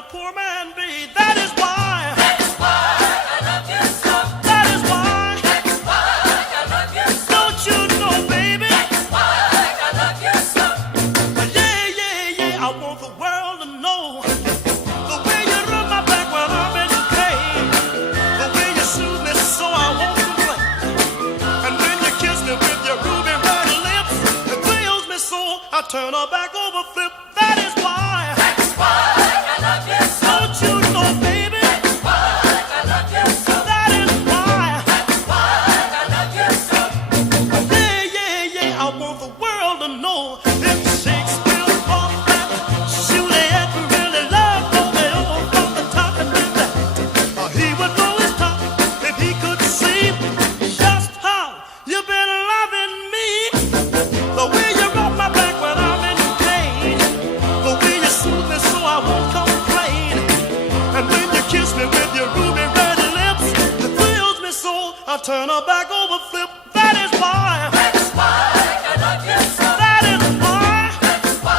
a poor man be. That is why. That's why I love you so. That is why. That's why I love you so. Don't you know, baby? That's why I love you so. Yeah, yeah, yeah. I want the world to know the way you rub my back when I'm in pain, the way you soothe me so I won't complain, and when you kiss me with your ruby red lips, it thrills me so I turn her back over flip. That is why. That's why I love you so. Don't you know, baby? That's why I love you so. That is why. That's why I love you so. Yeah, yeah, yeah. I want the world to know if Shakespeare thought that Juliet really loved Romeo from the top and did that, he would know his top if he could see just how you've been loving me. The way you rub my back when I'm in pain, the way you soothe me so I won't complain, and when you kiss me with your ruby red lips, it thrills me so I turn her back on.